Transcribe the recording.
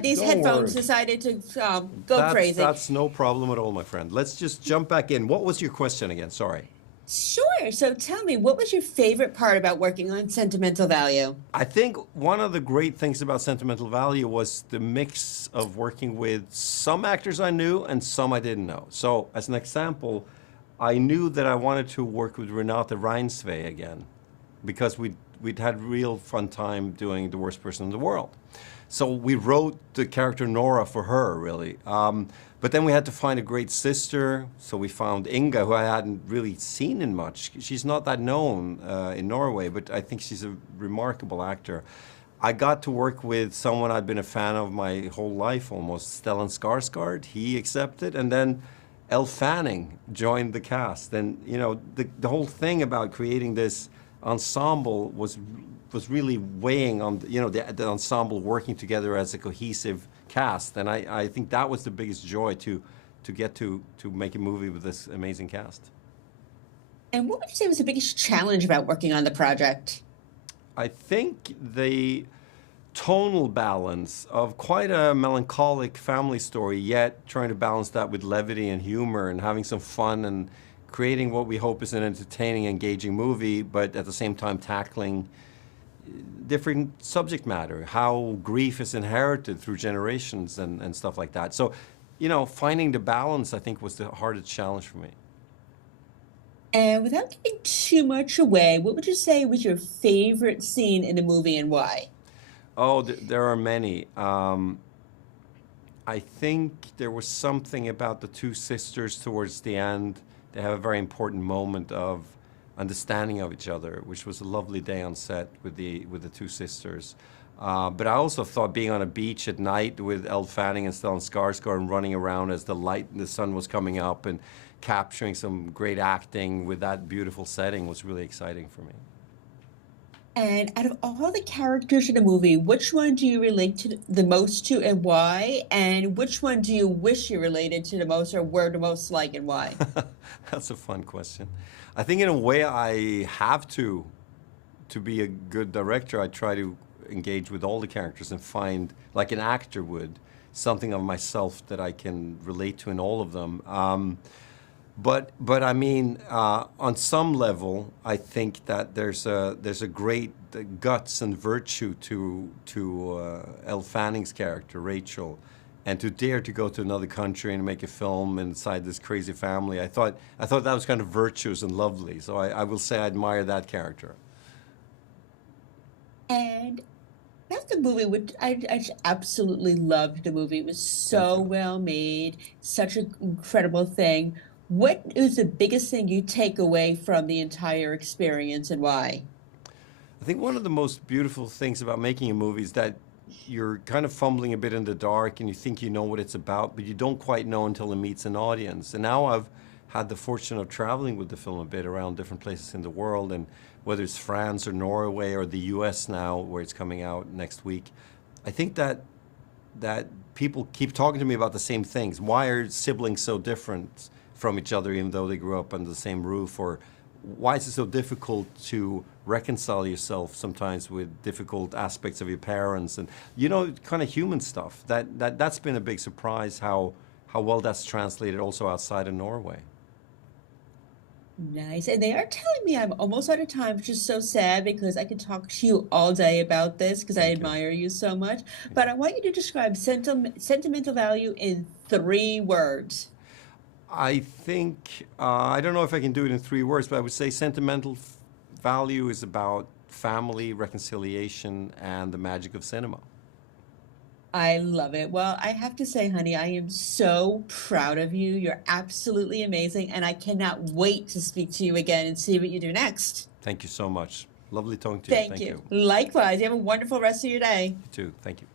These Don't headphones worry. decided to go crazy. That's no problem at all, my friend. Let's just jump back in. What was your question again? Sorry. Sure. So tell me, what was your favorite part about working on Sentimental Value? I think one of the great things about Sentimental Value was the mix of working with some actors I knew and some I didn't know. So, as an example, I knew that I wanted to work with Renate Reinsve again because we'd had real fun time doing The Worst Person in the World. So we wrote the character Nora for her, really. But then we had to find a great sister. So we found Inga, who I hadn't really seen in much. She's not that known in Norway, but I think she's a remarkable actor. I got to work with someone I'd been a fan of my whole life almost, Stellan Skarsgård. He accepted. And then Elle Fanning joined the cast. And, you know, the whole thing about creating this ensemble was really weighing on the ensemble working together as a cohesive cast, and I think that was the biggest joy to get to make a movie with this amazing cast. And what would you say was the biggest challenge about working on the project? I think the tonal balance of quite a melancholic family story, yet trying to balance that with levity and humor and having some fun and creating what we hope is an entertaining, engaging movie, but at the same time tackling different subject matter, how grief is inherited through generations and stuff like that. So, you know, finding the balance, I think, was the hardest challenge for me. And without giving too much away, what would you say was your favorite scene in the movie and why? Oh, there are many. I think there was something about the two sisters towards the end. They have a very important moment of understanding of each other, which was a lovely day on set with the two sisters. But I also thought being on a beach at night with Elle Fanning and Stellan Skarsgård and running around as the sun was coming up and capturing some great acting with that beautiful setting was really exciting for me. And out of all the characters in the movie, which one do you relate to the most to and why? And which one do you wish you related to the most or were the most like and why? That's a fun question. I think in a way I have to be a good director. I try to engage with all the characters and find, like an actor would, something of myself that I can relate to in all of them. But I mean, on some level, I think that there's a great guts and virtue to Elle Fanning's character, Rachel, and to dare to go to another country and make a film inside this crazy family. I thought that was kind of virtuous and lovely. So I will say I admire that character. And that's the movie, which I just absolutely loved the movie. It was Thank so you. well made, such an incredible thing. What is the biggest thing you take away from the entire experience and why? I think one of the most beautiful things about making a movie is that you're kind of fumbling a bit in the dark and you think you know what it's about, but you don't quite know until it meets an audience. And now I've had the fortune of traveling with the film a bit around different places in the world, and whether it's France or Norway or the US now, where it's coming out next week, I think that people keep talking to me about the same things. Why are siblings so different from each other, even though they grew up under the same roof? Or why is it so difficult to reconcile yourself sometimes with difficult aspects of your parents? And kind of human stuff. That's been a big surprise how well that's translated also outside of Norway. Nice. And they are telling me I'm almost out of time, which is so sad because I could talk to you all day about this because I Thank you. admire you so much. Thank But you. I want you to describe sentimental value in 3 words. I think, I don't know if I can do it in 3 words, but I would say sentimental value is about family, reconciliation, and the magic of cinema. I love it. Well, I have to say, honey, I am so proud of you. You're absolutely amazing. And I cannot wait to speak to you again and see what you do next. Thank you so much. Lovely talking to you. Thank Thank you. you. Likewise. You have a wonderful rest of your day. You too. Thank you.